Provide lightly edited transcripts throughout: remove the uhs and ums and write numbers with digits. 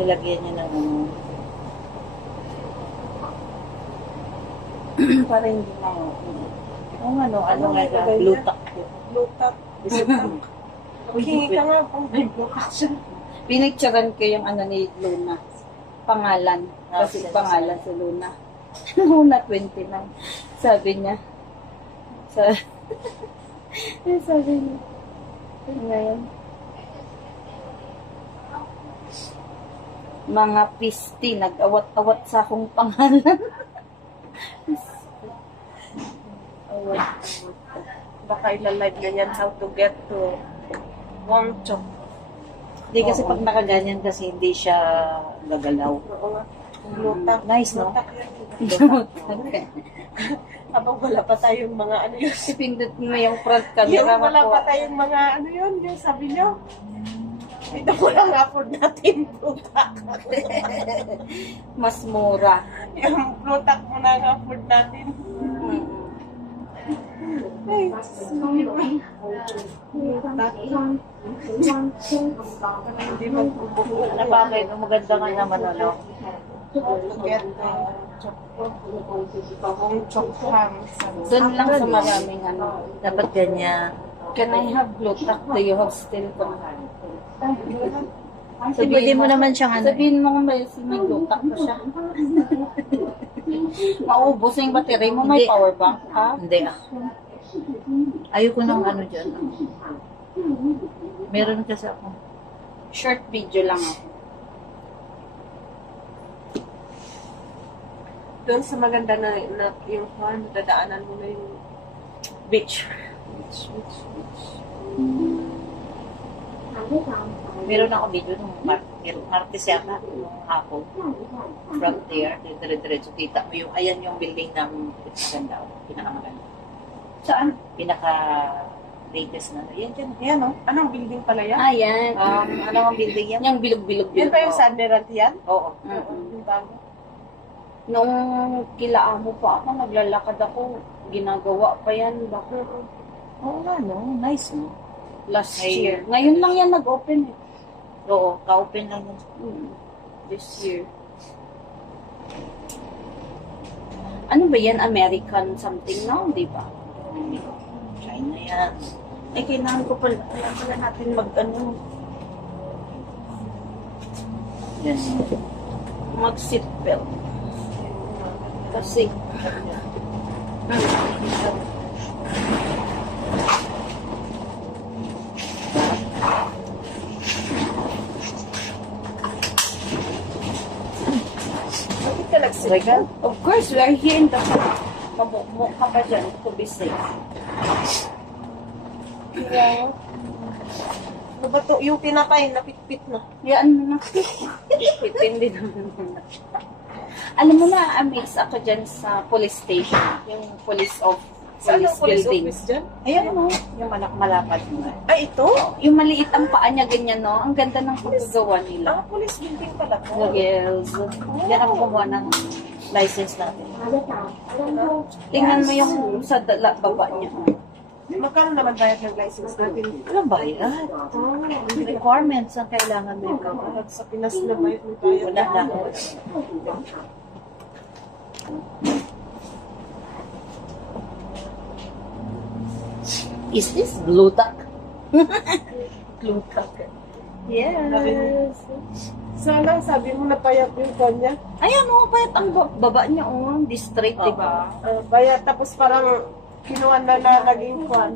Nilagyan niya ng ano. Para hindi na. Kung ano nga na, blue tack. Blue tack. Hingi ka nga pang blue tack siya. Pinicturean ko yung ano ni Luna. Pangalan. Kasi Okay. pangalan si Luna. Luna 29. Sabi niya. Sabi niya. Ngayon. Mga pisti, nag-awat-awat sa akong pangalan. Awat-awat. Baka ilalive na yan how to get to Wongchok. Hindi kasi pag nakaganyan kasi hindi siya gagalaw. Oo nga. Blue tack. Nice, no? Blue tack yan. Habang wala pa tayong mga ano yun. Pindot mo yung front Yung camera. wala pa tayong mga ano yun. Yung sabi nyo. Ito mo lang afford natin blue tack. Mas mura. Yung blue tack mo lang afford natin. Ay, hindi magbubuko. Napakay, maganda nga naman ano. To get Wongchok ham. Doon lang sa maraming ano. Dapat ganyan. Can I have blue tack? Do you have still pa? So, pwede mo naman siyang ano. Sabihin mo kung may blue tack pa siya. Maubos yung battery mo, may Hindi. power bank ka. Hindi ah. Ayoko nang ano dyan. Meron kasi ako. Short video lang ako. Doon sa maganda na yung dadaanan mo na yung Beach. Meron ako video nung Martes yata, nung hapon. From there, dire-diretso kita mo yung, ayan yung building ng pinakaganda. Pinakamaganda. Saan? Pinaka-latest na. Yan dyan. Ayan o. anong building pala yan? Ayan. Ano ang building yan? Yung bilog-bilog. Yan ba yung sa Admiralty yan? Oo. Yung bago. Nung kilaan mo pa ako, naglalakad ako, ginagawa pa yan. Bakit? Oo nga no. Nice no. Last Ay. year. Ngayon lang yan nag-open eh. Oo. Ka-open lang yan. This year. Ano ba yan? American something now, di ba? China yan. Eh, kailangan ko pala. Kailangan pala natin mag-ano. Yan. Mag-seatbelt. Kasi, Bakit ka Regal? of course, we are here in the Mamukmuk ka pa dyan to be safe. Yeah. Ano ba to? Yung tinapay, napitpit na. Yan mo na. Pitindi naman. Alam mo na, amaze ako dyan sa police station. Yung police Saan ang police building. office dyan? Ayan mo. Yung malapad mo. Ay, ito? Yung maliit ang paa niya, ganyan, no? Ang ganda ng pagkagawa nila. Ang police building pala to. Yes. Yan ang kumuha ng license natin. Tingnan mo yung sa baba niya. Magkano naman bayad ng license natin? Walang bayad. Requirements ang kailangan mo ikaw. Pag sa Pinas na bayad ng bayad. Wala na. Is this blue tack? Blue tack. Yes. Sana sabi mo na payat yung kanya. Ayan o, bayat ang baba niya o. District, di ba? Bayat tapos parang kinuha na naging kwan.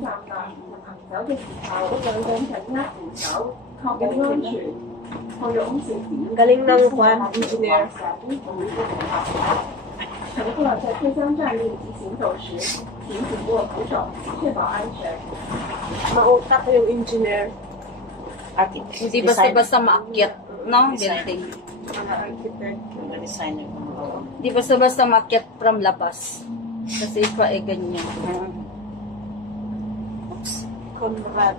Galing ng kwan, engineer. 乘客在车厢站立及行走时，请紧握扶手，确保安全。 Mautak yung engineer. Architect. Hindi basta-basta maakyat. No, building. Mga architect. Yung designer. Hindi basta-basta maakyat from labas. Kasi pa eh ganyan. Conrad.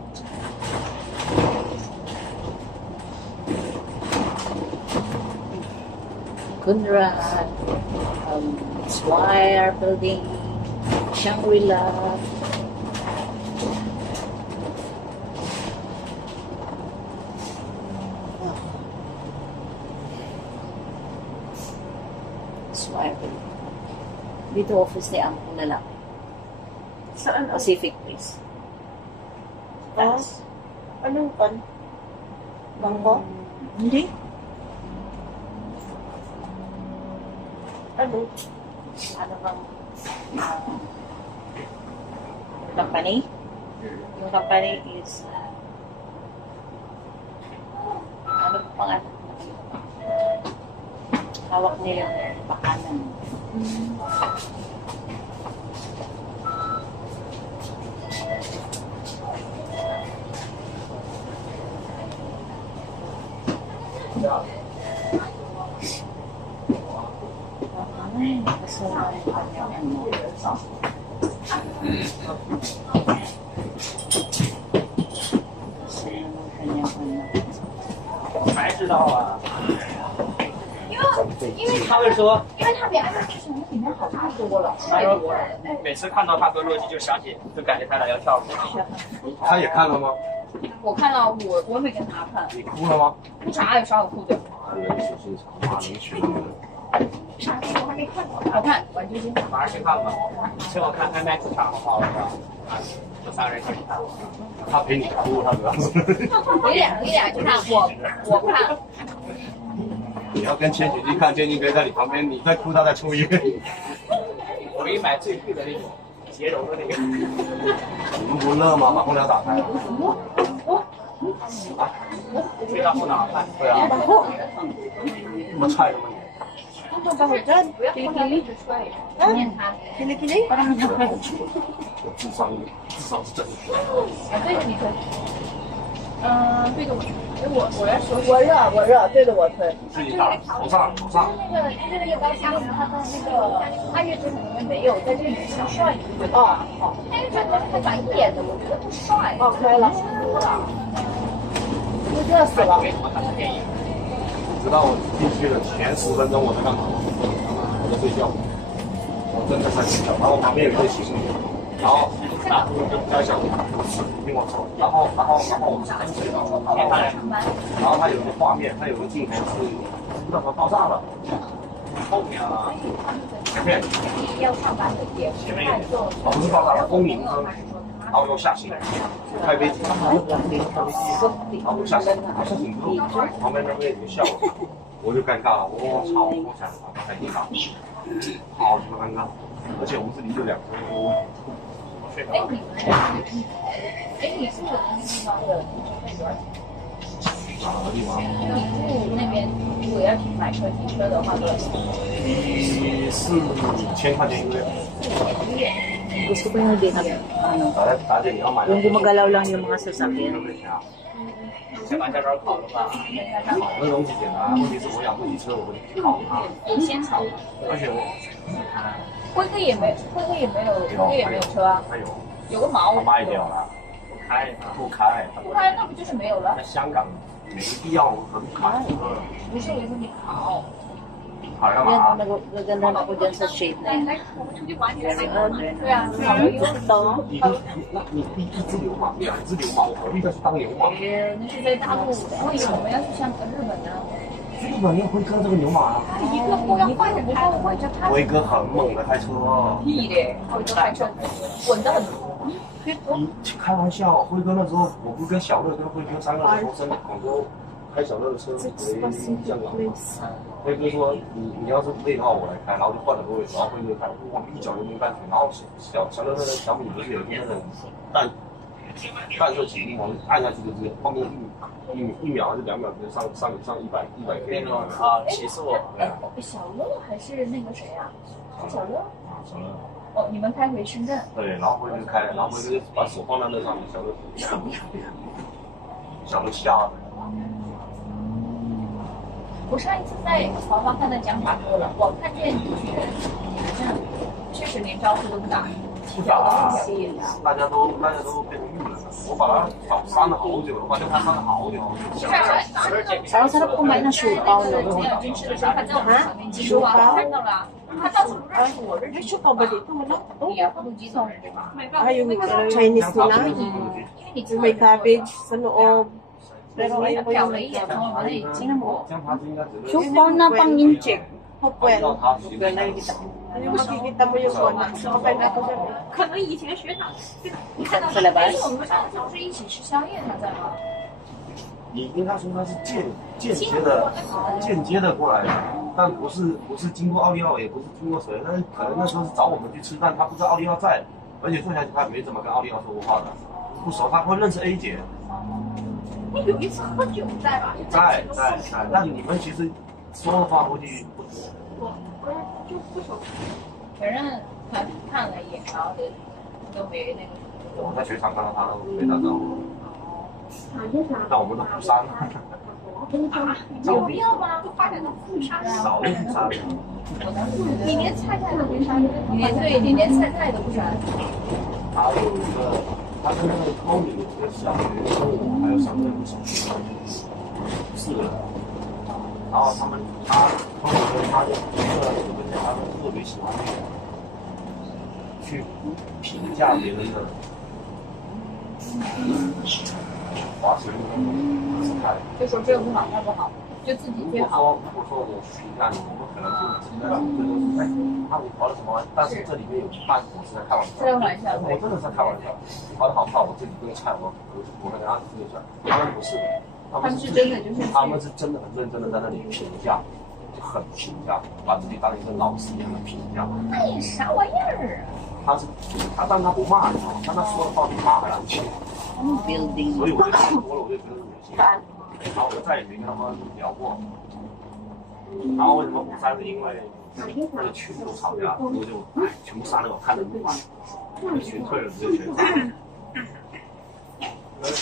Conrad. Swire Building. Shangri-La. Airport. Dito office ni ang lalaki. Saan? Pacific Place. Ah, anong pan? Bangko? Hindi. Ano? Ano bang company? Yung company is ano pa pangalan? Hawak nila pakanan. Ay, kaso ang kanyang ano. Kasi ang kanyang ano. 才知道啊。他会说，因为它比爱马仕里面好看多了。他说每次看到他和洛基就想起，就感觉他俩要跳舞。他也看了吗？我看了，我没跟他看，你哭了吗？为啥有啥我哭的？人血性肠，妈能学的。我还没看到。好看，玩具精。晚上去看吧，请我看 IMAX 场好不好？就3个人一起看。他陪你哭，他主要是。你俩去看，我不看。你要跟千寻去看，千寻可以在你旁边，你在哭，他在抽烟。我给你买最贵的那种洁柔的那个。你们不热吗？把空调打开。味道不难看。对啊。这么菜的吗你？ Ano ba ho dyan? Kilikili. Kilikili? Parang ano ba? 我智商是正确。这个你可以。对着我，我要说，我热，对着我吹。自己打，头上。那个有高箱子，它的那个爱乐之城里面没有，在这里面像帅一点。哦，但是这个太白眼的，我觉得不帅。哦，开了。热死了。没什么看的电影。你知道我进去的前10分钟我在干嘛吗？我在睡觉。我真的在睡觉，然后旁边有一对情侣，然后在想，听我说，然后我沉睡了，然后他有个画面，他有个镜头是不知道什么爆炸了，后面啊，前面要上班的也前面有。不是爆炸了，轰鸣声，然后又下行，开飞机，然后又下行，下行之后，旁边那位就笑我，我就尴尬了，我操，我想他才听到，好他妈尴尬，而且我们是离着2车多。你是我那个地方的哪个地方？你住那边，如果要买车停车的话，多少钱？4000块钱1个月。 Gusto ko yung din ano. 大姐，你要买？ Yung gumagalaw lang yung mga sasakyan. 先把驾照考了吧。考那东西简单，问题是我想自己车，我不考它。你先考。而且我辉哥也没有车啊，他有，有个毛。他卖掉了，不开。不开那不就是没有了？在香港没必要很卡车。不是，我说你考。 考干 Yan, 嘛？ nagaganda ako dyan sa shade na yan. 对啊，考了以后 Ito, 你第一只流氓，2只流氓，我何必再去当流氓？那是在大陆，我以为我们要去香港、日本呢。日本要辉哥这个牛马啊！一个不要换，不换换着他。辉哥很猛的开车，屁的，辉哥开车稳得很。你开玩笑，辉哥那时候我不是跟小乐跟辉哥3个人从广州开小乐的车回香港吗？辉哥说你要是累的话我来开，然后就换了个位置，然后辉哥开，我一脚油门半水，然后小乐那个小米不是有一个那种淡色启动，我按下去就直接后面一秒还是2秒直接上100 那 K 种啊，起速。小乐还是那个谁啊？小乐。小乐。哦，你们开回深圳。对，然后辉哥开，然后辉哥就把手放在那上面，小乐吓的。 我上一次在华华看到讲法说了，我看见一群人，好像确实连招呼都不打，不打，大家都变成玉人了。我把他删了好久，我发现他删了好久。 parang sarap kumain ng siopaw, no? 没有真吃的时候，他在我们旁边经过啊，看到了，他到处不认识我，认识 May siya pa ba dito? Wala. 你啊，不记送人吧？ Ah, yung Chinese nila. 因为你知 Yung 道 may cabbage sa loob. Pero ayoko yung Tingnan mo.这样他就应该只 So, 是 paano na pang incheck? 好笨， 到他随便 yung makikita mo yung buwan. Okay na ako dyan. 可能以前学长看到 sa labas. 因为我们上次是一起吃宵夜的，在吗？你应该说他是间接的过来的，但不是经过奥利奥，也不是经过谁，但是可能那时候是找我们去吃饭，他不知道奥利奥在，而且坐下去他也没怎么跟奥利奥说过话的，不熟，他会认识 A 姐，那有一次喝酒在吧？在，但你们其实说的话估计不多。就不熟。反正看了一眼，然后都没那个。我在雪场看到他都没打招呼，但我们都不删了，有必要吗？都发展到负杀了，少一删。你连菜菜都不删，你连菜菜都不删。还有一个，他跟那个高米有个小学生，还有3个人一起，4个人。然后他高米跟他的他们特别喜欢那个去评价别人的滑行姿态。就说这个不好，那不好，就自己最好。我说我评价你，我可能就真的最多是看你滑的什么，但是这里面有一半我是在开玩笑，开玩笑，我真的是在开玩笑。你滑的好不好，我自己这个菜我跟大家说一下，他们不是的，他们是真的就是他们是真的很认真的在那里评价，就很评价，把自己当一个老师一样的评价。那啥玩意儿啊？但他不骂你，但他说的话比骂还难听。 building. 所以我就看多了，我就觉得恶心。然后我就再也没跟他们聊过。然后为什么不删？是因为那个群都吵架，我就全部删了，我看着不烦，群退了直接全删。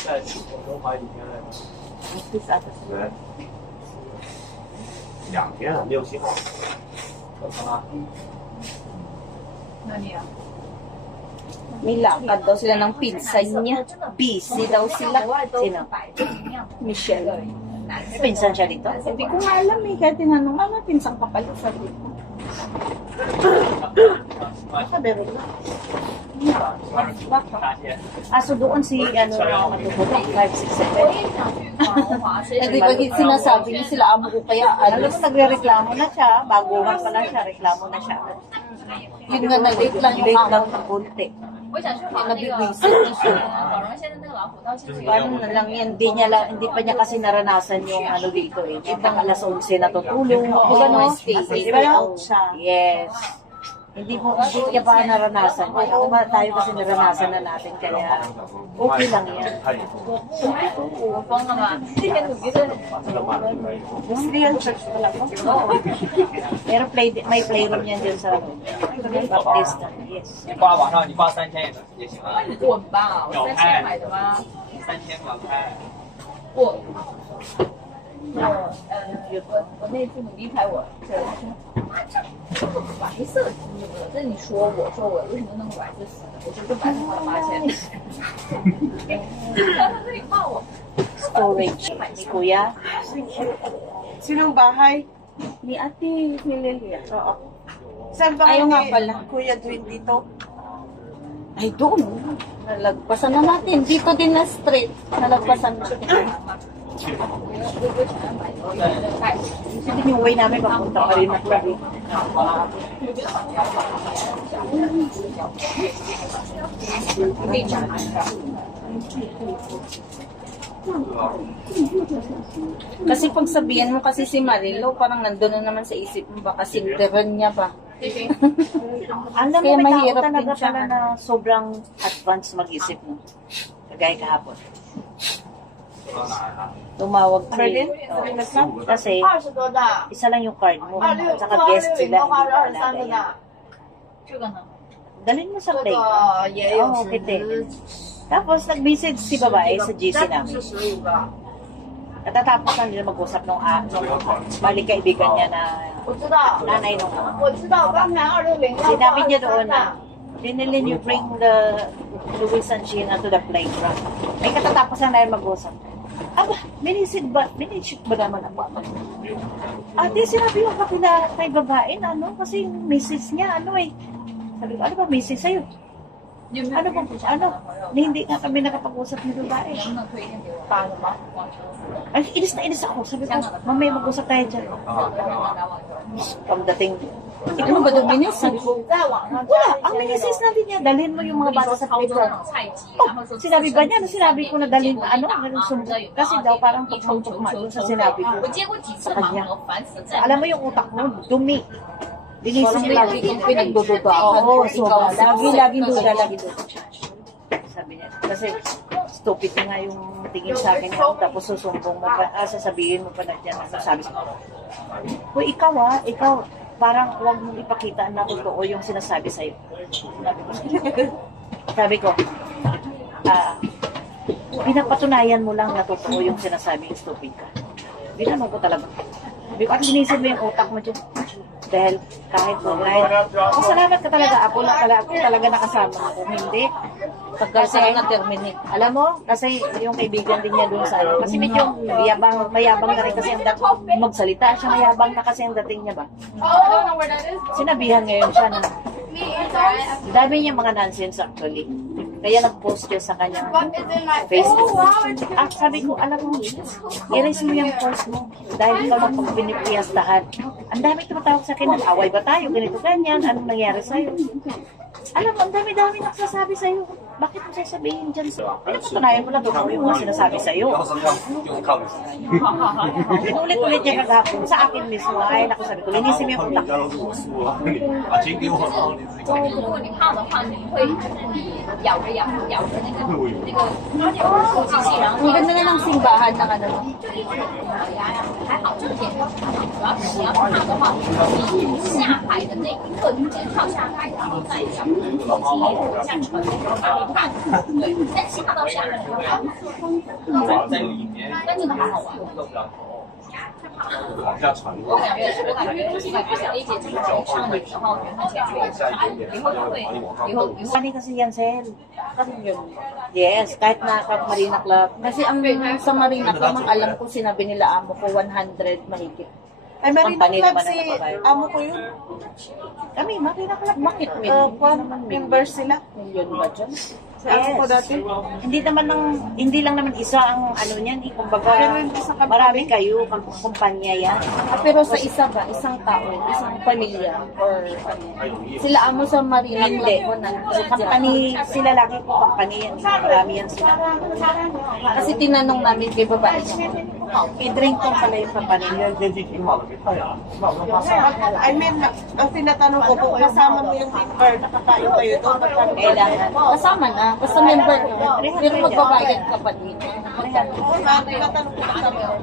在广州好几天了。对，2天了，6、7号。那你啊？ May lakad daw sila ng pinsan niya. Busy daw sila. Sino? Michelle. May pinsan siya dito? Sabi ko nga alam eh, kaya tinanong, ano, pinsan ka pala, sabi ko. Baka meron na. 大姐， So doon si, matututok, 5, 6, 我 7. 也想去广华，谁 Pag sinasabi niya sila, amo ko kaya, Alam mo, nagre-reklamo na siya. Baguhan pa lang siya, reklamo na siya. yun nga, na-late lang yung Late lang amo. ng konti. 我想去滑那个广荣县的那个老虎道，现在有 Paano na lang yan, hindi pa niya kasi naranasan yung ano dito eh. Ibang alas 11 natutulog. Di ba out siya? Yes. Hindi niya pa naranasan. Tayo kasi naranasan na natin, kaya okay lang yan. 我疯了吗？那天努力的。 Real church pala ko. Pero may playroom yan dyan sa Baptist. Yes. 你挂网上，你挂3天也行啊。你滚吧！我3千买的吗？ 3天挂不开。我那次努力拍我，对，他说啊这个白色什么什么的，那你说我说我为什么弄个白色死的？我说这白色花了8000，他在那里骂我。 Storage ni Kuya. Sinong bahay? Ni Ate Milelia. Oo. Saan ba Ayaw kayo nga ni pala. Kuya Dwayne dito? Ay, doon. Nalagpasan na natin. Dito din na street. Nalagpasan na. Kasi yung way namin papunta pa rin ng Bali. Kasi pag sabihan mo kasi si Marilo, parang nandun na naman sa isip mo. Baka sinteran niya ba? Alam mo, Kaya may tao mahirap talaga din siya. pala na sobrang advanced mag-isip mo. Kagaya kahapon. Tumawag ka Berlin? Kasi 20多的， isa lang yung card mo. 26 At saka guest 花sila. 花 Hindi 了 pa 23 alaga 个 yan. 的，这个呢？ Dalhin mo sa 这 plate. 个也有 Oo, pwede. Tapos nag-message si babae sa GC 10， namin. 是15个。 Natatapos lang nila mag-usap nung balik kaibigan niya na 我知道， nanay nung 我知道，刚才260要 sinabi 花 niya 23 doon 的 na Dinilin you bring the Louis and Sheena to the playground. May katatapos na rin mag-usap. Aba, minisid ba naman ako? Ate, sinabi yung kapila kay babae na ano, kasi yung misis niya, ano eh. Sabi ko, ano ba misis sa'yo? Ano ba, ano? Hindi nga kami nakapag-usap ni babae. 能不能推荐给我？ Paano ba? Ay, inis na inis ako. Sabi ko, mamaya mag-usap tayo dyan. 打网球。 Pagdating, Ikaw ba doon minisid? wala. Ang minisis natin niya, dalhin mo yung mga bata sa 操作 playground. 那种菜鸡， Oh, 然后说 sinabi ba niya? Ano sinabi ko na dalhin, ano? 我 Ganun sumbong. Kasi daw parang tugma doon sa sinabi ko. 接过几次盲盒，烦死了。再 Alam mo yung utak mo, dumi. Dinisin Parang mo lagi kang pinagdududa. Oo, Ikaw, lagi duda, lagi duda. Sabi niya. Kasi stupid na nga yung tingin sa akin niya. Tapos susumbong mo pa, sasabihin mo pa na dyan. Sabi ko, "Hoy, ikaw, parang huwag mong ipakita na totoo yung sinasabi sa'yo." Sabi ko, pinapatunayan mo lang na totoo yung sinasabi yung stupid ka. Ginanong ko talaga. Sabi ko, at linisin mo yung utak mo dyan. Dahil kahit masalamat ka talaga. Ako talaga nakasama. Kung hindi, Tagal sa na-terminate. alam mo, kasi yung kaibigan din niya doon sa ano. Kasi medyo mayabang na rin kasi ang dating magsalita siya, mayabang na kasi ang dating niya ba. Sinabihan ngayon siya na dami niya mga nonsense actually. Kaya nag-post siya sa kanyang Facebook. Sabi ko, alam mo, erase mo yung post mo dahil ikaw lang pag pinipiyastahan. Ang dami tumatawag sa akin, nag-away ba tayo, ganito, ganyan, anong nangyari sa'yo? Alam mo, ang dami-dami nagsasabi sa'yo. Bakit mo sasabihin dyan? Pinapatunayan mo lang totoo yung mga sinasabi sa'yo. 然后什么样就是靠你。 Pinulit-ulit niya kagapon sa akin mismo. Ay, naku, sabi ko, linisin mo yung utak. 家都是我输了，把钱给我，然后你自己搞定。 如果你胖的话，你会就是你咬着那个机器，然后 Ang ganda na ng simbahan ng ano. 还好，这个点主要是你要胖的话，你下海的那一刻，你先跳下海，然后再咬手机下船，看，对，但下到下面的话，在里面但这个好好玩。往下传。我感觉A 姐这个上瘾的话，我觉得很以后就会以后 Funny kasi yan, Sel. Yes, kahit na Marina Club. Kasi ang sa Marina Club, ang alam ko sinabi nila amo ko 100 mahigit. Ay, Marina Company Club naman si ang babae. amo ko yun. Kami, Marina Club. Bakit Members sila. Million ba dyan? Sa amo ko dati. Hindi lang naman isa ang ano niyan, kumbaga Pero hindi sa kabila. marami kayo, kumpanya yan. Pero sa isa ba, isang tao, isang pamilya, or ano? Sila amo sa Marina Club Hindi. ko Company, sila lagi po company yan. Marami yan sila. Kasi tinanong namin kay babae niya. I-drink ko pala yung company. 今天天气挺好的，没太阳，那我们马上。 I mean, ang tinatanong ko, kung kasama mo yung member, nakakain kayo doon, magkano Kailangan. Kasama na, basta member ka. Pero magbabayad ka pa dito. Ang tinatanong ko kasama mo.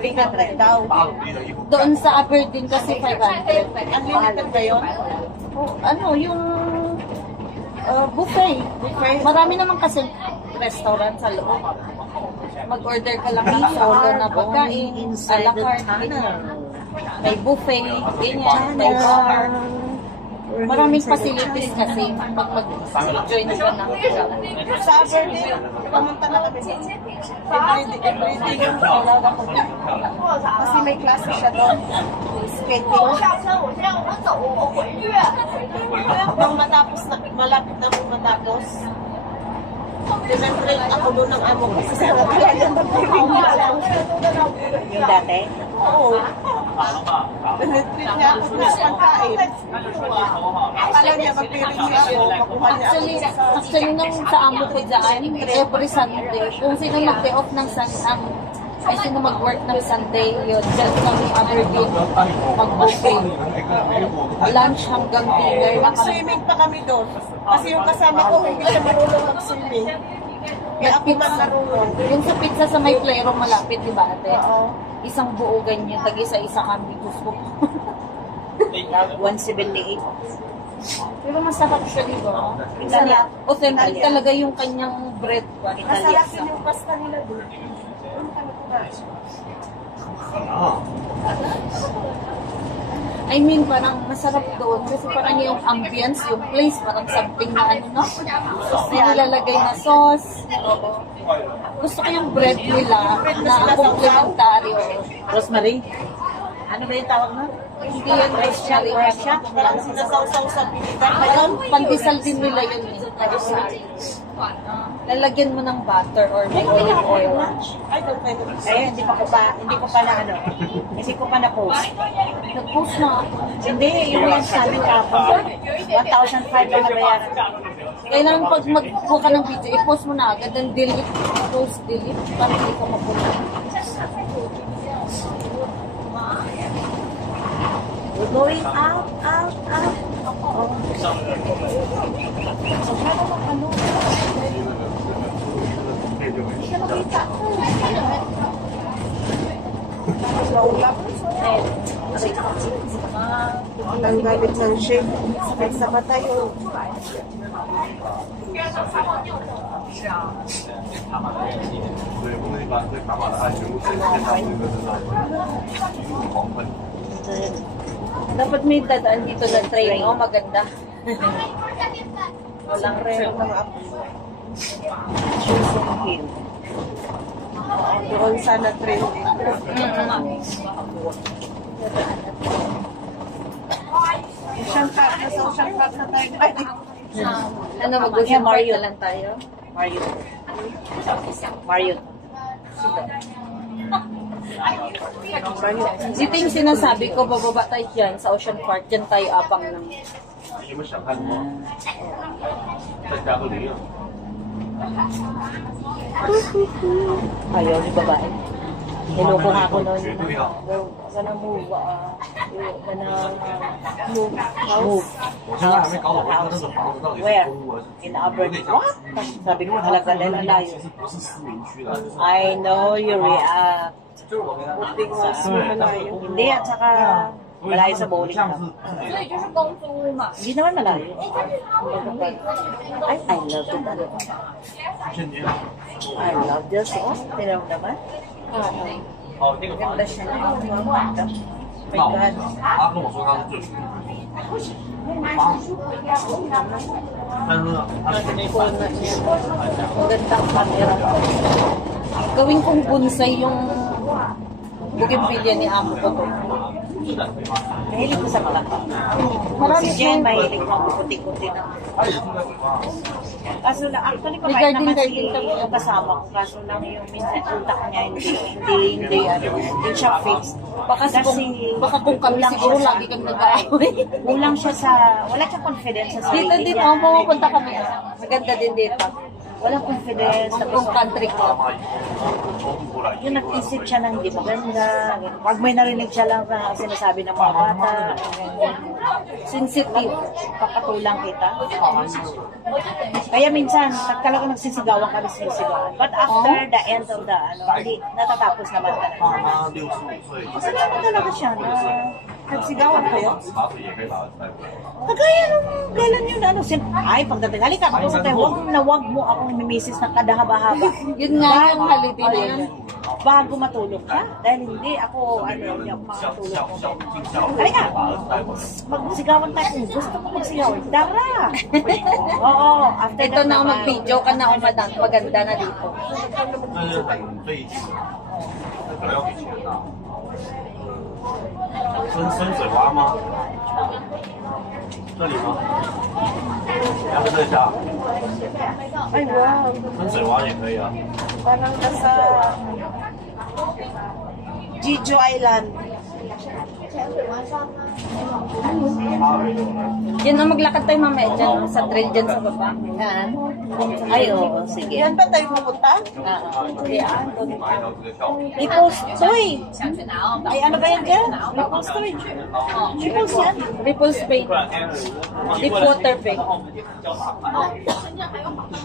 300 daw. 打努力的衣服。 Doon sa Aberdeen kasi 500. Unlimited ba yun? Ano, yung buffet. Marami naman kasi restaurant sa loob. Mag-order ka lang ng solo na pagkain, a la carte, ganyan. May buffet, ganyan, may bar. Maraming facilities kasi pag mag-join ka ng Sa Aberdeen, pumunta na kami. Everyday yung talaga ko. Kasi may klase siya doon. Skating. Nang matapos na, malapit na mong matapos, dinag-break ako doon ng amo ko. Kasi talaga mag-breaking na lang. Yung dati. Oo. Dinag-break niya ako doon sa pagkain. Akala niya mag-breaking niya ako, makuha niya ako. Actually, nung sa amo ko dyan, every Sunday, kung sino mag-day off ng Sunday, ay sino mag-work ng Sunday, yun, dyan kami Aberdeen, mag-buffet. Lunch hanggang dinner na kami. Swimming pa kami doon. Kasi yung kasama ko, hindi siya marunong mag-swimming. Kaya ako man marunong. Yung sa pizza sa may Plero malapit, di ba ate? Oo. Isang buo ganyan, tag-isa-isa kami. Gusto ko. 178. Pero masarap siya, di ba? Italia. Authentic talaga yung kanyang bread. Masarap din yung pasta nila doon. I mean, parang masarap doon kasi parang yung ambience, yung place, parang something na ano, no? May nilalagay na sauce. Gusto ko yung bread nila na complementaryo. Rosemary? Ano ba yung tawag nun? Hindi yan rice siya. Parang sinasawsaw sa pilitan. Parang pandesal din nila yun. Lalagyan mo ng butter or may olive oil. Ay, doon pwede. Ayun, hindi ko pa na ano. Hindi ko pa na-post. Nag-post na ako. Hindi, yung yan sa amin kapon. 1,500 na nabayaran. Kailangan pag mag-book ka ng video, i-post mo na agad and delete, post, delete, para hindi ka mapunta. We're going out. Oh. So, paano mag-ano? Hindi ka nakita. Ang gamit ng shake. Sakit sa mata yun.对，我们把这卡马的案全部先到那个黄昏。 Dapat may dadaan dito na train. Oh, maganda. Walang rail. Choosing Hill. Doon sana trending. Ocean Park. Nasa Ocean Park na tayo. Ay, Ano, mag-ocean park Mario. na lang tayo? Mario. Dito yung sinasabi ko, bababa tayo dyan sa Ocean Park. Dyan tayo abang ng... 有没有想看的吗？再加个零。 Ayaw ni babae. Niloko nga ako noon. 绝对要。 Gonna move. Gonna move. 我现在还没搞懂，那个房子到底是 Where? 公屋还是 In Aberdeen. What? Sabi ko talaga dahil ang layo. 其实不是私民区的，就是 I know you react. 就是我跟他 buting nga. Malayo. Hindi, at saka malayo sa bowling. 像是 所以就是公租屋嘛。 Hindi naman malayo. I love it. I love this one. Tinaw naman. 哦，那个房子， My God. 他跟我说他是最便宜但是他是没关系。 Ang gandang camera. Gawin kong bonsai yung bougainvillea ni amo ko to. Mahilig ko sa mga Marami Si Jen, mahilig na puti-puti na. Kaso lang, actually, May kahit naman garden si kami. yung kasama ko, kaso lang yung minsan utak niya, hindi siya fixed. Baka kung kami kulang siguro siya sa- lagi kami nag-aaway. Kulang siya sa, wala siyang confidence sa sarili Dito din, niya. oh, pumupunta kami. Maganda din dito. Walang confidence. Tapos, Kung country club. yung nag-isip siya ng hindi maganda. Pag may narinig siya lang na sinasabi ng mga bata, Sensitive. papatulang kita. Kaya minsan, pagkala ko nagsisigawan kami sinisigawan. But after the end of the, hindi, natatapos naman talaga. 他65岁， Kasi naman talaga siya na nagsigawan kayo. 18岁也可以打得出来。 Kagaya nung kailan yun, ay, pagdating, halika, mag-usap tayo, wag mo akong mimisis ng kadahaba-haba. Yun nga yung holiday na yun. Bago matulog ka. Dahil hindi ako, hindi ako makatulog. Halika, magsigawan tayo kung gusto mo magsigawan. Dara! Oo, after Ito na ako mag-video ka na ako madam. Maganda na dito. 那是很费劲的，可能要给钱的。深水湾吗？这里吗？要不这下？ Ay, wow. 深水湾也可以啊。 Parang nasa Jeju Island. Yan na maglakad tayo mamaya dyan. Sa trail dyan sa baba. Ay, oo, sige. Yan ba tayo pupunta? I-post to eh. 想去哪哦？ Ay, ano ba yan dyan? I-post to eh. I-post yan. Ripples Bay. Deepwater Bay.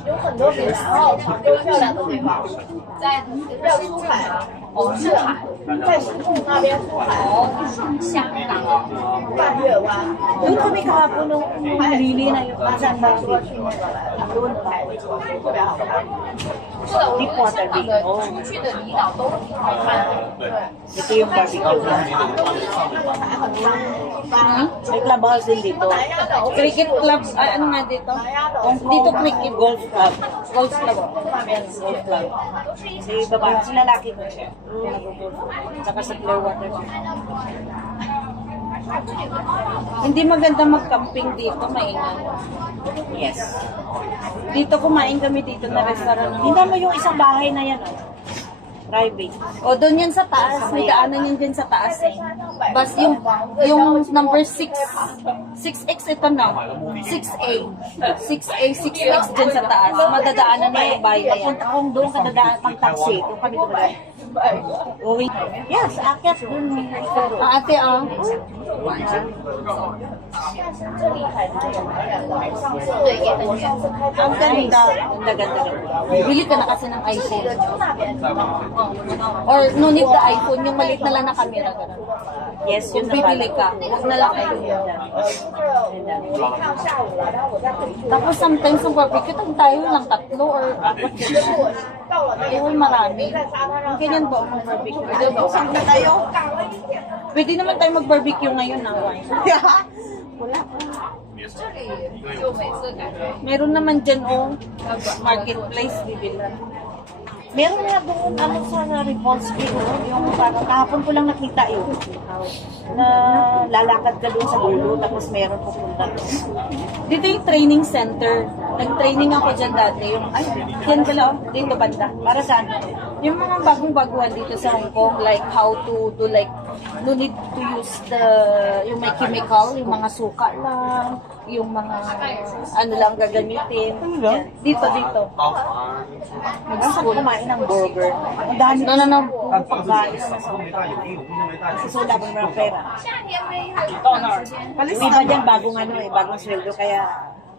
有很多比较漂亮的地方，在要出海啊，哦，是海，在石洞那边出海哦，香港哦，半月湾。 Doon kami kahapon nung nalili na yung kasan ba? Doon pa. Deepwater Bay. 哦，出去的离岛都挺好看的。对。 ito yung barbecue. May clubhouse din dito. Cricket club, ano nga dito? Dito cricket. Golf club. Golf club. Ayan, golf club. Si babae, si lalaki ko siya. Saka sa Clearwater. Hindi maganda mag-camping dito, maingat. Yes. Dito kumain kami dito na restaurant. Tingnan mo yung isang bahay na yan. Private. O, doon yan sa taas. May daanan yan dyan sa taas eh. Bas yung number 6. 6X ito na. 6A. 6A, 6X dyan sa taas. Madadaanan na yung bahay na yan. Punta kong doon ka dadaan pang taxi. Kung kami doon. Going. Yes, akyat doon. Ate, ah. 对，也很远。 Ang ganda. Ganda, ganda, ganda. Bili ka na kasi ng iPhone. Or no need the iPhone, yung maliit na lang na camera. Ganun. Yes, Yung yun na bibili ka, huwag na lang iPhone. Tapos sometimes sa barbecue, tayo lang 3 or 4. Ayun, marami. Ang ganyan ba ang barbecue? Saan na tayo? Pwede naman tayo mag-barbecue ngayon na wine. Wala. Meron naman dyan marketplace, bibilan. Meron nga doon, ano sa Repulse Bay, yung parang kahapon ko lang nakita yun. Na lalakad ka doon sa dulo, tapos meron pupunta doon. Dito yung training center. Nag-training ako dyan dati. Yan pala, dito banda. Para saan? Yung mga bagong-baguhan dito sa Hong Kong, like how to do like, no need to use yung may chemical, yung mga suka lang, yung mga ano lang gagamitin. Yan. Dito. Gusto kumain ng burger. Ang dami No. pagkain sa susula mo ng pera. 夏天呗，还有一段时间。 Yung iba dyan, bagong bagong sweldo, kaya...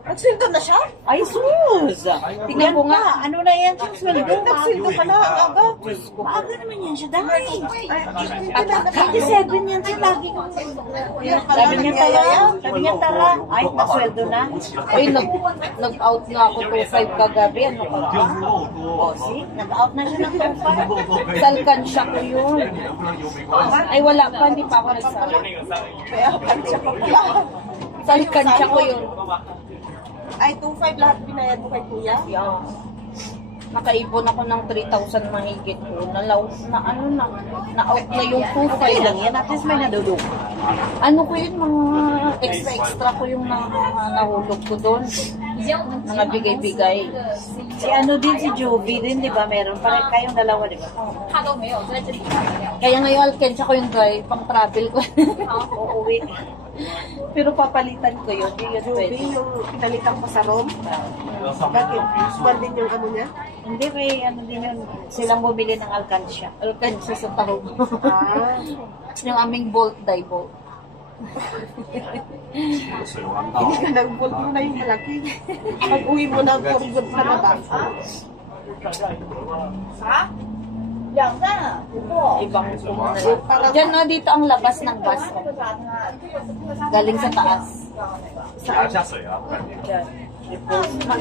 Nagsildo na siya? Ay, sus! Tingnan ko nga, ano na yan yung sweldo? Nagsildo ka na, ang aga. Maaga naman yan siya, dahil. At 87 yan siya, lagi ko. Sabi niya, tara. Ay, nasweldo na. Ay, nag-out na ako 2.5 kagabi. Ano ka ba? O, see? Nag-out na siya ng 2.5. Salkansya ko yun. Ay, wala pa. Hindi pa ako nagsara. Kaya kansya ko pala. Salkansya ko yun. Ay, 2.5 lahat binayad mo kay kuya? Yeah. Nakaipon ako ng 3,000 mahigit ko. Na-out na yung 2.5 Okay lang yan, at least may nadudok. Ano ko yun, mga extra ko yung nahulog ko doon. Mga bigay-bigay. Si ano din, si Joby din, di ba? Meron. Parang kayong dalawa, di ba? 他都没有在这里买料。 Kaya ngayon, alkensya ko yung drive, pang travel ko. Uuwi. Pero papalitan ko yun, di yun pwede. Joby, yung pinalitan ko sa room. Bakit? One din yung ano niya? Hindi, may ano din yun. Silang bumili ng alkansya. Alkensya sa tahog. Ah. Yung aming bolt, die bolt. Hindi ka nag-bolt mo na yung malaki. Pag uwi mo na, for good na ba? Ibang Diyan na dito ang labas ng bus. Galing sa taas. Diyan.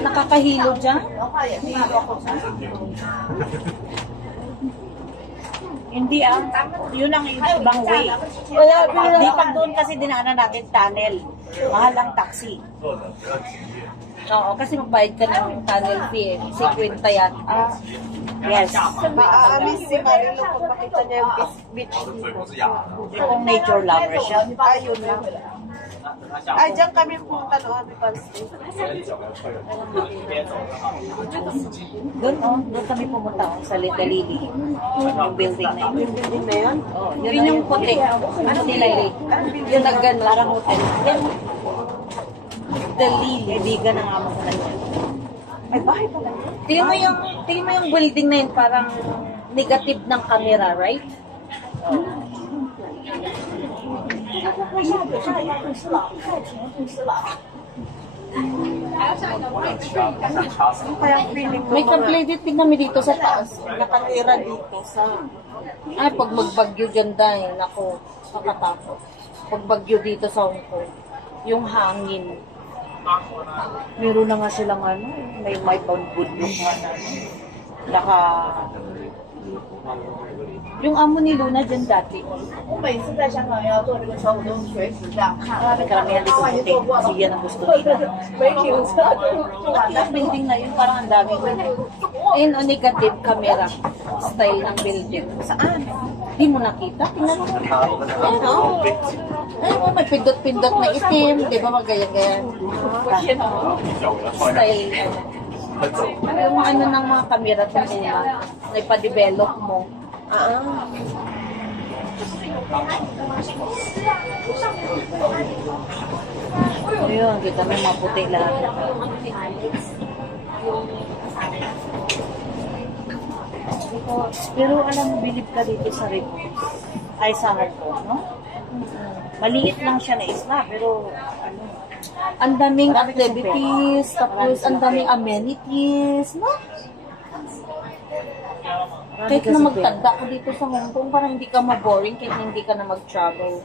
Nakakahilo dyan. Hindi yun ang ibang way. Di pag doon kasi dinaanan natin tunnel. Mahal ang taxi. Oo, kasi magbayad ka ng tunnel fee. 50 yan. Yes. Maaamis si Marilo kung makita niya yung beach dito. Kung nature lover siya. Ayun lang. Ay, dyan kami pumunta noon. Doon kami pumunta sa Little Lily. Yung building na yun. Yung building na yun? Oh, Yun yung puti. Ano nila yun? Yung naggan Parang hotel. The Lily. Kaibigan ng amo ko na yun. Ay, bahay pala. Tingin mo yung building na yun, parang negative ng camera, right? Kaya feeling mo May mga ka-plating kami dito sa taas. nakatira dito sa... Ay, pag magbagyo dyan dahil, naku, nakatapos. Pag bagyo dito sa Hong Kong, yung hangin, Meron na nga silang ano, may pang-budlong nga na ano. Naka, yung amo ni Luna dyan dati. 我每次在香港要坐这个车，我都随时这样看。 Marami karamihan dito puti. Kasi yan ang gusto nila. 没停车就完了。 Yung building na yun, parang ang daming Ayun, o negative camera style ng building. Saan? Di mo nakita? Tingnan mo. Ayun, o. Ayun, may pindot-pindot na itim. Di ba magayan-gayan? Style. Ano yung ano ng mga camera sa nila na ipa-develop mo. Ayun, kita mo maputi lahat. Pero alam mo, bilib ka dito sa Ribos. Ay, sa Hong Kong, no? Maliit lang siya na isla, pero ano, Ang daming activities, tapos ang daming amenities, no? Kahit na magtanda ka dito sa Hong Kong, parang hindi ka ma-boring kahit hindi ka na mag-travel.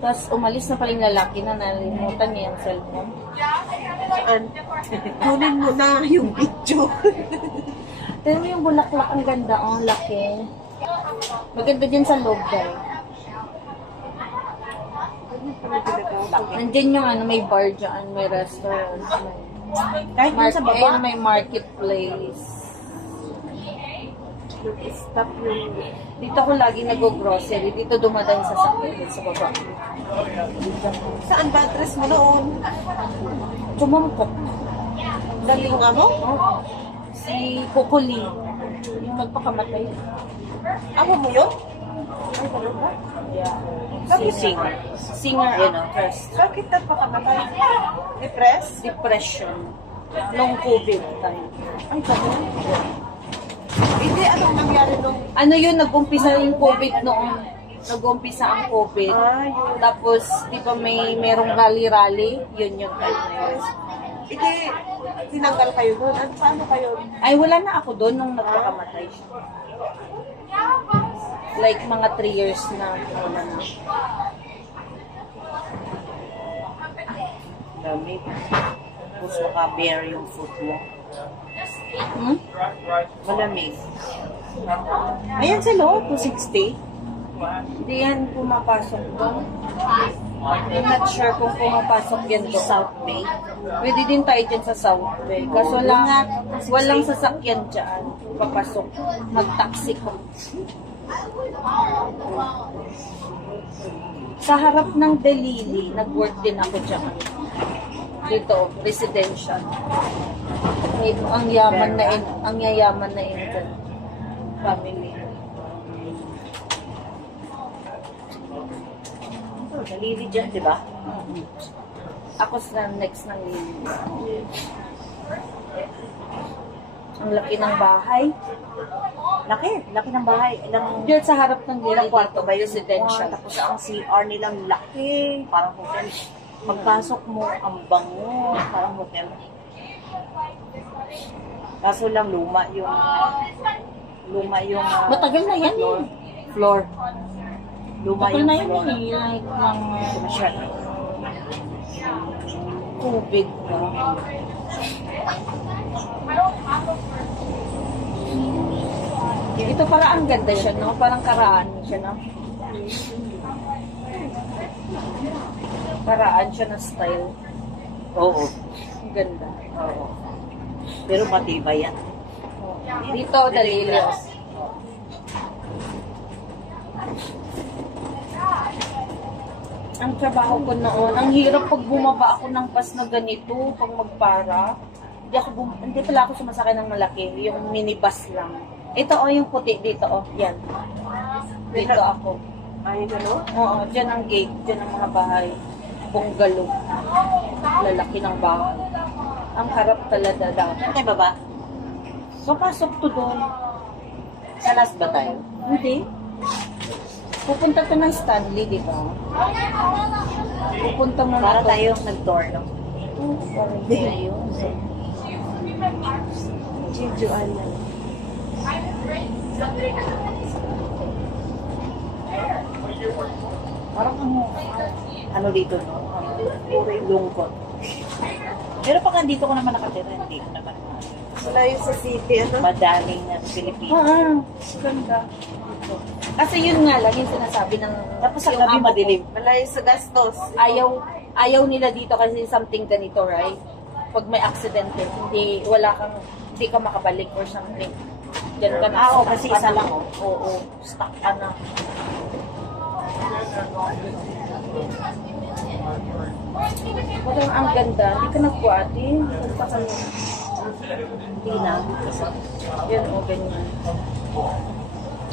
Tapos umalis na pala yung lalaki na nalimutan niya yung cellphone. Saan? Kunin mo na yung video. Pero yung bulaklak ang ganda, ang laki. Maganda din sa loob guys. Nandiyan yung ano, may bar dyan, may restaurant, kahit dun sa baba, may marketplace. Stop yung... Dito ako lagi nag-grocery. Dito dumadaan sa sakyan sa baba. Saan ba address mo noon? Tumangkok. Daling ano? Si Kukuli. Yung nagpakamatay. Ako mo yun? si singer. Singer Yun, no? actress. Bakit nagpakamatay? Depress? Depression. Nung COVID time. Ay, ganun. Hindi, anong nangyari nung... Ano yun, nag-umpisa yung COVID noon. Nag-umpisa ang COVID. Yun. Tapos, di ba merong rally-rally? Yun yung time na yun. Hindi, tinanggal kayo doon. Paano kayo? Ay, wala na ako doon nung nagpakamatay siya. Like, mga 3 years na. Wala na. Dami. Tapos naka-bare yung foot mo. Hmm? Malamig. Ayan sila, 260. Hindi yan pumapasok doon. I'm not sure kung pumapasok yan doon. South Bay. Pwede din tayo dyan sa South Bay. Kaso walang sasakyan dyan. Papasok. Mag-taxi ko. Sa harap ng Delili, nag-work din ako dyan. Dito, residential. Ang yaman na Indian family. Nalili dyan, di ba? Ako sa next ng Lili. Ang laki ng bahay. Laki ng bahay. Diyan sa harap ng Lili, Ilang kwarto ba yun? residential. Tapos ang CR nilang laki. Parang hotel. Pagpasok mo, ang bango. Parang hotel. Kaso lang luma yung Matagal na yan eh. floor. Luma Matagal yung na yan floor. eh. Like, ng Sumasyal. tubig ba? Ito para ang ganda siya, no? Parang karaan siya, no? Karaan siya na style. Oo. Ang ganda. Oo. Pero matibay yan. Dito, Dalilos. Ang trabaho ko noon, ang hirap pag bumaba ako ng bus na ganito, pag magpara. Hindi pala ako sumasakay ng malaki, yung minibus lang. Ito yung puti dito yan. Dito ako. Ay, gano'n? Oo, dyan ang gate, dyan ang mga bahay. Bungalow. Lalaki ng bahay. Ang harap talaga daw. Saan tayo baba? Papasok to doon. Sa last ba tayo? Hindi. Pupunta to ng Stanley, di ba? Pupunta mo Para na to. tayong nag-tour, no? Parang tayo. Jeju Island. Parang ano dito, no? Lungkot. Pero pag andito ko naman nakatira, hindi ko naman Malayo sa city, ano? madaling ng Pilipino. Oo, ganda. Kasi yun nga lang yung sinasabi ng Tapos sa yung gabi amo ko, madilim. Malayo sa gastos. ayaw nila dito kasi something ganito, right? Pag may aksidente, hindi ka makabalik or something. Diyan ka na. Oo, stuck kasi ka isa na. lang, oh. Oo, stuck ka na. Parang ang ganda. Hindi ka nagbuati. Punta ka na. Hindi na. Yan o, ganyan.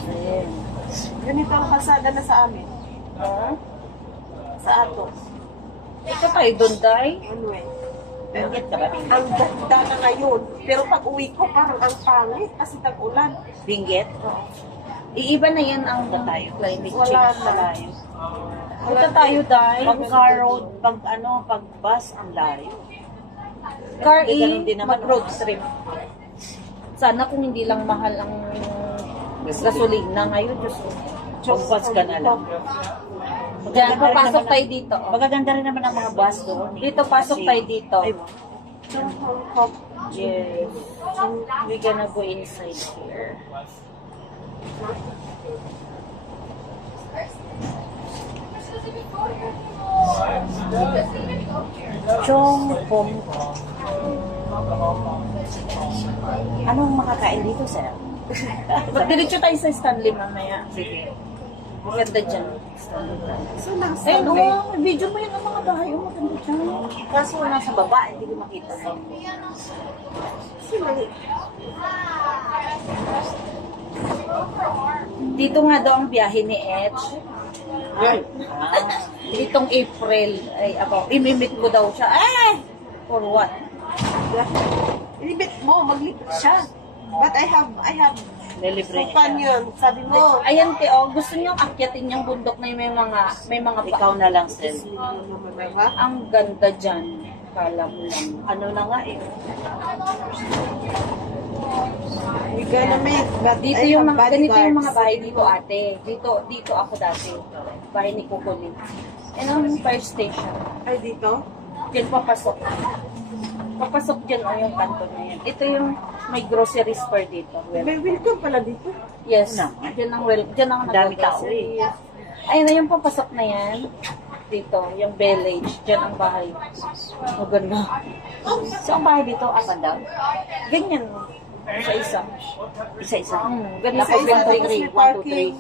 Ayan. Ganito ang kalsada na sa amin. Ha? Sa Atos. Ito tayo doon, Day. Anyway. Benguet ka ba? Ang ganda na ngayon. Pero pag uwi ko, parang ang pangit kasi tag-ulan. Benguet? Iiba na yan ang tayo. climate Wala change. na. Malayo. Punta tayo, Day. Pag car road, pag bus, ang layo. Car Ganun din naman, mag-road trip. Sana kung hindi lang mahal ang gasolina ngayon. Diyos ko. Pag bus ka na lang. Diyan, papasok tayo dito. Magaganda rin naman ang mga bus doon. Dito, pasok tayo dito. Ay, Yes. We're gonna go inside here. Chong Pom. Anong makakain dito, sir? Magdiretso tayo sa Stanley mamaya. Sige. Maganda dyan. So, nasa Ayun, oh, video mo yun ang mga bahay. Oh, maganda dyan. Kaso nasa baba, hindi ko makita. Dito nga daw ang biyahe ni Edge. Ay. Ditong April. Ay, ako, imimit ko daw siya. For what? Libit mo, maglipit siya. But I have Nilibre niya. companion. Sabi mo, Ayan, te, oh, gusto niyong akyatin yung bundok na yung may mga Ikaw na lang, sir. Ang ganda dyan. Kala mo lang. Ano na nga eh. we gonna make, but Dito I yung have mga, ganito yung mga bodyguards. bahay dito, ate. Dito ako dati. Bahay ni Kukulin. Yan ang fire station. Ay, dito? Diyan papasok. Papasok dyan o yung kanto na yan. Ito yung may grocery store dito. May welcome pala dito. Yes. Na. Dyan ang Dami tao nag-grocery. eh. Ayun na yung papasok na yan. Dito, yung village. Dyan ang bahay. Maganda. So, ang bahay dito, up and down? Ganyan. Isa-isa. Isa-isa. Ganito, Isa-isa, 1, 2, 3, tapos may 1, 2, 3. parking.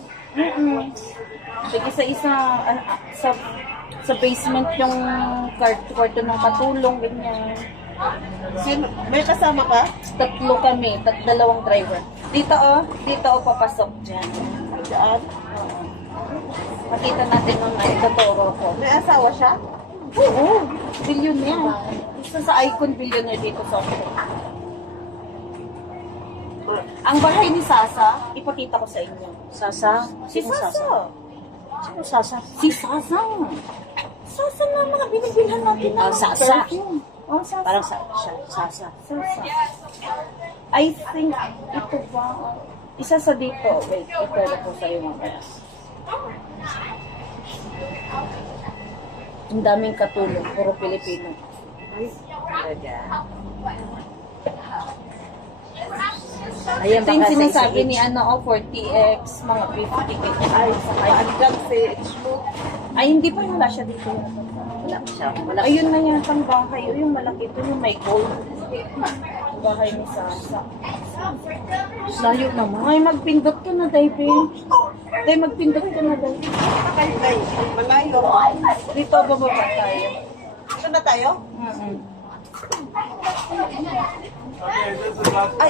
Isa-isa, sa basement yung kwarto ng katulong, ganyan. Sino? May kasama ka? Tatlo kami, dalawang driver. Dito papasok dyan. Daan? Makita natin nung ituturo ko. May asawa siya? Oo, billionaire. Isa sa icon billionaire dito sa Australia. Ang bahay ni Sasa, ipakita ko sa inyo. Sasa? Si Sino Sasa. Sino Sasa? Si Sasa. Sasa na mga binibilhan natin na Sasa. perfume. Oh, Sasa. Parang Sasa. Sasa. I think, ito ba? Isa sa dito. Wait, ito ko sa iyo mamaya. Ang daming katulong. Puro Pilipino. Ayan, Ito yung baka sa sinasabi isa ni 40X, mga 50 ganyan. Ay, paandang si mo. Ay, hindi pa wala siya dito. Wala siya. Wala Ayun na yan, ang bahay. Yung malaki ito, yung may gold. Ang bahay ni Sasa. Layo naman. Ay, magpindot ka na, Dave. Day, magpindot ka na, Dave. Ay, malayo. Dito, bababa tayo. Ito na tayo? Ay,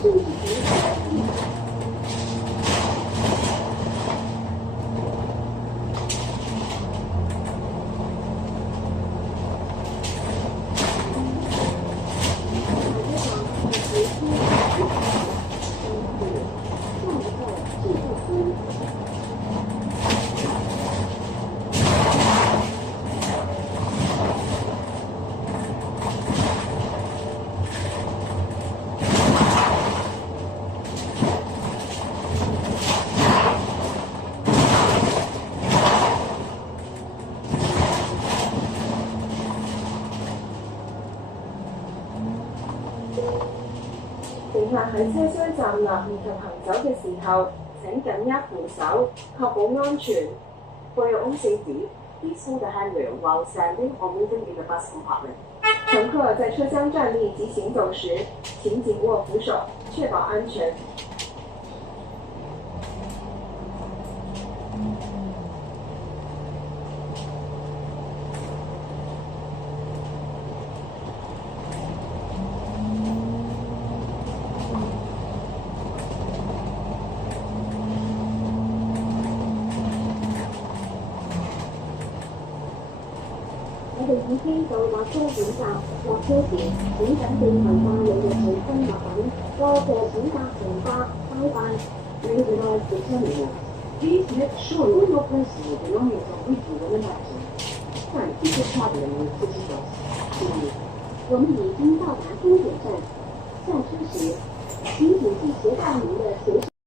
是已经乘客喺車廂站立以及行走嘅時候，請緊握扶手，確保安全。For your own safety, please hold the handrail while standing or moving in the bus compartment. 乘客在车厢站立及行走時，請緊握扶手，確保安全。我哋已經到達終點站，落車時請緊記攜帶你嘅隨身物品。多謝選擇乘搭，拜拜。Please arrive the terminal. Please make sure you do not place your belongings with you when arriving. Thank you for traveling with City Bus. 我们已经到达终点站，下车时请谨记携带您的随身。